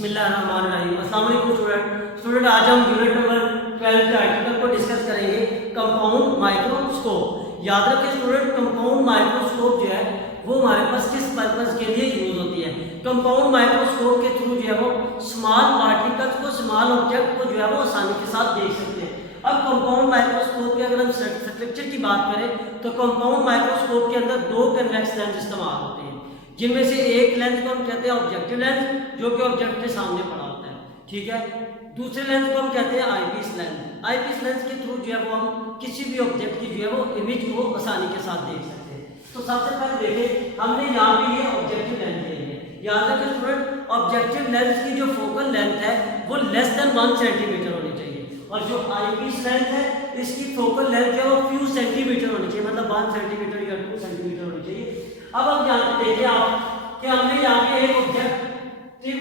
बिस्मिल्लाहिर्रहमानिर्रहीम। अस्सलाम वालेकुम स्टूडेंट। आज हम यूनिट नंबर 12 के आर्टिकल को डिस्कस करेंगे, कंपाउंड माइक्रोस्कोप। याद रखें स्टूडेंट, कंपाउंड माइक्रोस्कोप जो है वो हमारे पास किस पर्पस के लिए यूज होती है। कंपाउंड माइक्रोस्कोप के थ्रू जो है वो स्मॉल पार्टिकल्स को, स्मॉल ऑब्जेक्ट को जो है वो आसानी के साथ देख सकते हैं। अब कंपाउंड माइक्रोस्कोप के अगर हम स्ट्रक्चर की बात करें तो कंपाउंड माइक्रोस्कोप के अंदर दो कन्वेक्स लेंस इस्तेमाल होते हैं, जिनमें से एक लेंस को हम कहते हैं ऑब्जेक्टिव लेंस, जो कि ऑब्जेक्ट के सामने पड़ा होता है, ठीक है। दूसरे लेंस को हम कहते हैं आईपीस लेंस। आईपीस लेंस के थ्रू जो है वो हम किसी भी ऑब्जेक्ट की जो है वो इमेज को आसानी के साथ देख सकते हैं। तो सबसे पहले देखें, हमने यहाँ पे ये ऑब्जेक्टिव लेंस ले लिया। याद रखें स्टूडेंट, ऑब्जेक्टिव लेंस की जो फोकल लेंथ है वो लेस देन 1 सेंटीमीटर होनी चाहिए, और जो आईपीस लेंस है इसकी फोकल लेंथ है वो फ्यू सेंटीमीटर होनी चाहिए, मतलब 1 सेंटीमीटर या 2 सेंटीमीटर होनी चाहिए। अब हम यहाँ पे देखें आप कि हमने यहाँ पे एक ऑब्जेक्टिव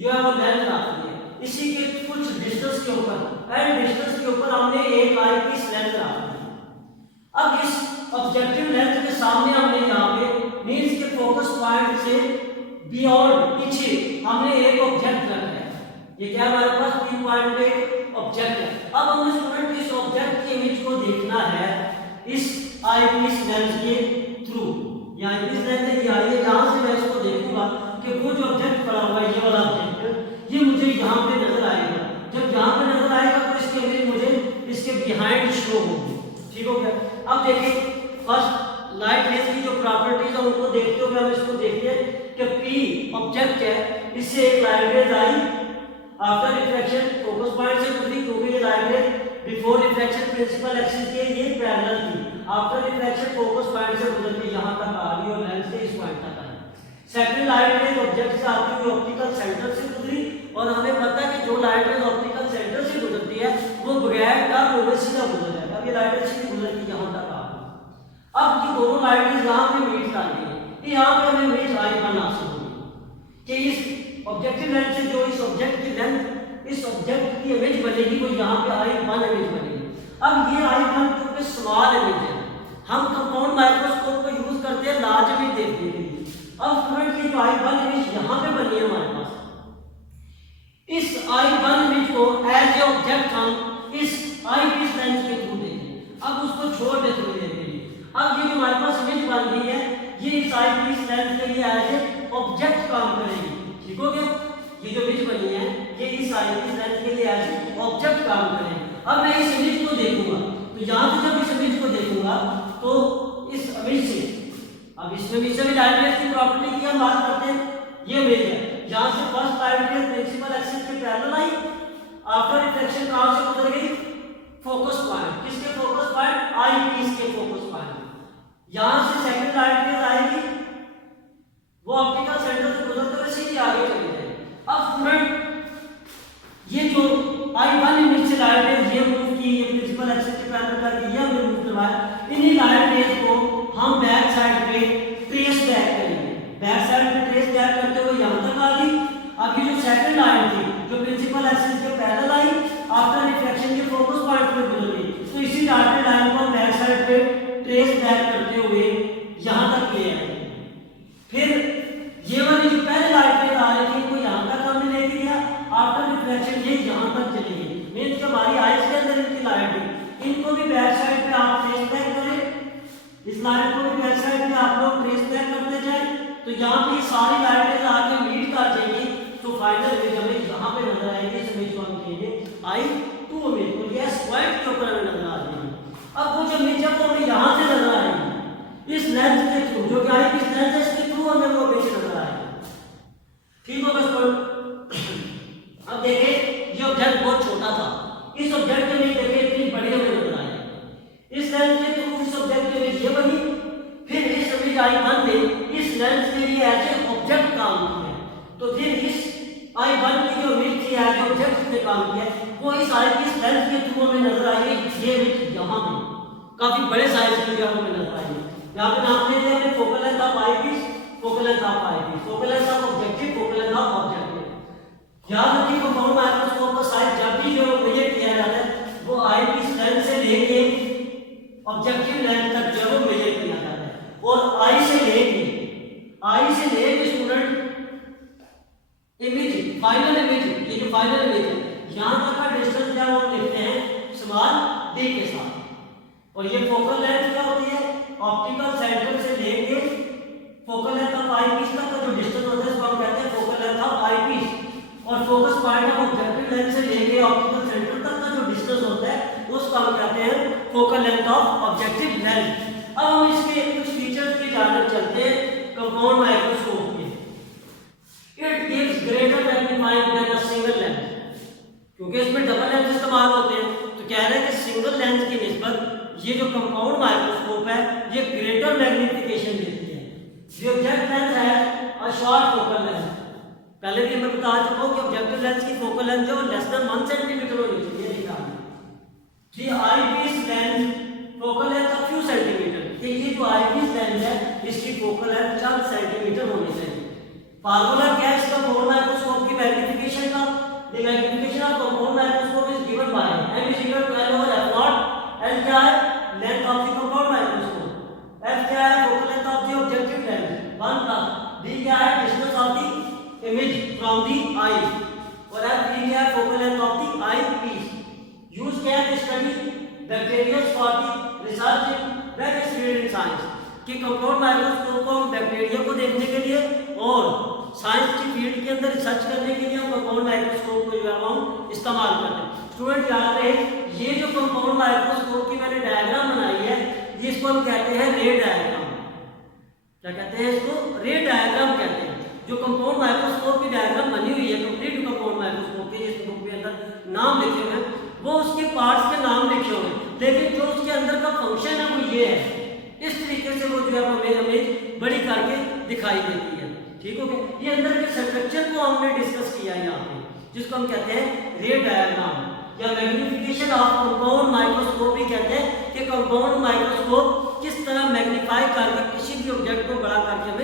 जो है वो लेंस रख दी है, इसी के कुछ डिस्टेंस के ऊपर, एल डिस्टेंस के ऊपर हमने एक आईपीस लेंस रख दी। अब इस ऑब्जेक्टिव लेंस के सामने हमने यहाँ पे मींस के फोकस पॉइंट से बियॉन्ड पीछे हमने एक ऑब्जेक्ट रखा है। ये क्या हमारे पास पी पॉइंट पे ऑब्जेक्ट है। अब हमें स्टूडेंट इस ऑब्जेक्ट की इमेज को देखना है इस आईपीस लेंस के थ्रू। यहाँ आईपीस लेंस है, यहाँ से मैं इसको देखूंगा कि वो जो ऑब्जेक्ट पड़ा हुआ है, ये वाला ऑब्जेक्ट, ये मुझे यहाँ पे नजर आएगा। जब यहाँ पे नजर आएगा तो इसकी इमेज मुझे इसके बिहाइंड शो होगी, ठीक हो गया। अब देखिए, फर्स्ट लाइट रेज की जो प्रॉपर्टीज है उनको देखते हुए हम इसको देखते हैं कि पी ऑब्जेक्ट है, इससे एक लाइट रेज आई, आफ्टर रिफ्लेक्शन फोकस पॉइंट से गुजरी, क्योंकि ये light rays before reflection principal axis के ये पैरेलल थी, आफ्टर रिफ्लेक्शन फोकस पॉइंट से गुजर के यहाँ तक आ रही और लेंस से इस पॉइंट तक आई। सेकंड लाइट रेज ऑब्जेक्ट से आती हुई ऑप्टिकल सेंटर से गुजरी, और हमें पता है कि जो लाइट रेज ऑप्टिकल सेंटर से गुजरती है वो बगैर टर्न हुए सीधा गुजर जाएगा। अब ये लाइट रेज सीधी गुजर के यहाँ तक आ गई। अब ये दोनों लाइट रेज यहाँ पे मीट कर रही है, यहाँ पे हमें इमेज आई बना सकती है कि इस ऑब्जेक्टिव लेंस से जो इस ऑब्जेक्ट की लेंथ, इस ऑब्जेक्ट की इमेज बनेगी वो यहाँ पे I1 इमेज बनेगी। अब ये I1 क्योंकि स्मॉल इमेज है, हम कंपाउंड माइक्रोस्कोप को यूज करते हैं लार्ज इमेज देखने के लिए। अब स्टूडेंट ये जो I1 इमेज यहाँ पे बनी है हमारे पास, इस I1 इमेज को एज ए ऑब्जेक्ट हम इस आईपीस लेंस के थ्रू देखें। अब उसको छोड़ दे थोड़ी देर के लिए। अब ये जो हमारे पास इमेज बन गई है, ये इस आईपीस लेंस के लिए एज ए ऑब्जेक्ट काम करेगी, ठीक हो गया। ये जो इमेज बनी है ये इस आईपीस लेंस के लिए एज ऑब्जेक्ट काम करेगी। अब मैं इस इमेज को देखूंगा, तो यहां से जब इस इमेज को देखूंगा तो इस इमेज से, अब इसमें भी सभी लाइट रेज की प्रॉपर्टी की हम बात करते हैं। ये इमेज है, यहां से first light rays principal axis के पैरेलल आई, आफ्टर रिफ्लेक्शन कहां से गुजर गई, फोकस पॉइंट, किसके फोकस पॉइंट, आईपीस के फोकस पॉइंट। यहां से सेकंड लाइट रेज आएगी, वो ऑप्टिकल सेंटर से गुजरते हुए सीधे आगे चली जाएगी। अब स्टूडेंट ये जो I1 इमेज से लाइट रेज ये मूव की, ये प्रिंसिपल एक्सिस के पैरेलल करके ये हमने मूव करवाया, इन्हीं लाइट रेज को हम बैक साइड पे ट्रेस बैक करेंगे। बैक साइड पे ट्रेस बैक करते हुए यहां तक आ गई। अब ये जो सेकंड लाइन थी जो प्रिंसिपल एक्सिस के पैरेलल आई, आफ्टर रिफ्लेक्शन के फोकस पॉइंट पे गुजर गई, तो इसी डॉटेड लाइन को बैक साइड पे ट्रेस बैक करते हुए यहां तक ले आए। फिर ये वाली जो पहले लाइट रेज आ रही थी इनको यहां तक हमने लेके गया, आफ्टर रिफ्लेक्शन ये यहां तक चली गई। मींस कि हमारी आईज के अंदर इनकी लाइट है, इनको भी बैक साइड पे आप ट्रेस बैक करें, इस लाइट को भी बैक साइड पे आप लोग ट्रेस बैक करते जाएं, तो यहां पे सारी लाइटें आके मीट कर जाएंगी, तो फाइनल इमेज हमें यहां पे नजर आएगी। इस इमेज को हम कहेंगे I2 इमेज, और ये पॉइंट के ऊपर हमें नजर आ रही है। अब वो जो इमेज है वो हमें यहां से नजर आएगी इस लेंस के थ्रू, जो कि आईपीस लेंस है, इसके थ्रू हमें वो इमेज नजर आएगी, ठीक होगा स्टूडेंट। अब देखिए ये ऑब्जेक्ट बहुत छोटा था, इस ऑब्जेक्ट के लिए देखिए इतनी बड़ी हमें नजर आई, इस लेंस के थ्रू इस ऑब्जेक्ट के लिए ये बनी। फिर इस इमेज I1 ने इस लेंस के लिए एज ए ऑब्जेक्ट काम किया, तो फिर इस I1 की जो इमेज थी एज ऑब्जेक्ट ने काम किया, वो इस आईपीस लेंस के थ्रू हमें नजर आई है। ये इमेज यहाँ पे काफी बड़े साइज की हमें नजर आई है। यहाँ पे नाम लेते हैं focal length of eyepiece, focal length of eyepiece, focal length of objective, focal length of objective. याद रखिए कंपाउंड माइक्रोस्कोप का साइज जब भी जो मेजर किया जाता है वो आईपीस लेंस से लेके ऑब्जेक्टिव लेंथ तक जो मेजर किया जाता है, और आई से लेके स्टूडेंट इमेज फाइनल और ये फोकल लेंथ क्या होती है, ऑप्टिकल सेंटर से लेके focal length of eyepiece तक का जो डिस्टेंस होता है इसको हम कहते हैं focal length of eyepiece. और focus point of objective lens से लेके ऑप्टिकल सेंटर तक का जो डिस्टेंस होता है उसको हम कहते हैं focal length of objective lens. अब हम इसके कुछ फीचर्स की जानब चलते हैं कंपाउंड माइक्रोस्कोप में। It gives greater magnifying than a single lens, क्योंकि इसमें डबल लेंस इस्तेमाल होते हैं तो कह रहे हैं कि सिंगल लेंस की निस्बत ये जो कंपाउंड माइक्रोस्कोप है ये ग्रेटर मैग्निफिकेशन देती है। The object length has a short focal length। पहले भी मैं बता चुका हूँ कि ऑब्जेक्टिव लेंस की फोकल लेंथ जो लेस देन 1 सेंटीमीटर होनी चाहिए। The eyepiece lens focal length of few centimetre, ये जो eyepiece लेंस है इसकी फोकल लेंथ 4 सेंटीमीटर होनी चाहिए। फार्मूला क्या है इसका कंपाउंड माइक्रोस्कोप की मैग्निफिकेशन का? The magnification of compound microscope is given by m is equal to l over f naught। l क्या है? Length of the compound microscope। f क्या है? Focal length of the objective lens 1 plus d क्या है? Distance of the image from the eye। और f d क्या है? Focal length of the eye piece। Use क्या है? Study bacteria for the research in various field in science। कि compound microscope को हम बैक्टीरिया को देखने के लिए और साइंस की फील्ड के अंदर रिसर्च करने के लिए हम कंपाउंड माइक्रोस्कोप को जो है हम इस्तेमाल करते हैं। स्टूडेंट याद रहे ये जो कंपाउंड माइक्रोस्कोप की मैंने डायग्राम बनाई है ये इसको हम कहते हैं रे डायग्राम। क्या कहते हैं इसको? रे डायग्राम कहते हैं। जो कंपाउंड माइक्रोस्कोप की डायग्राम बनी हुई है कंप्लीट कंपाउंड माइक्रोस्कोप की जिस बुक के अंदर नाम लिखे हुए हैं वो उसके पार्ट्स के नाम लिखे हुए हैं, लेकिन जो उसके अंदर का फंक्शन है वो ये है। इस तरीके से वो जो है हमें बड़ी करके दिखाई देती है। ठीक हो गया? ये अंदर के स्ट्रक्चर को हमने डिस्कस किया है यहाँ पे, जिसको हम कहते हैं रे डायग्राम या मैग्निफिकेशन ऑफ कंपाउंड माइक्रोस्कोप भी कहते हैं कि कंपाउंड माइक्रोस्कोप किस तरह मैग्नीफाई करके किसी भी ऑब्जेक्ट को बड़ा करके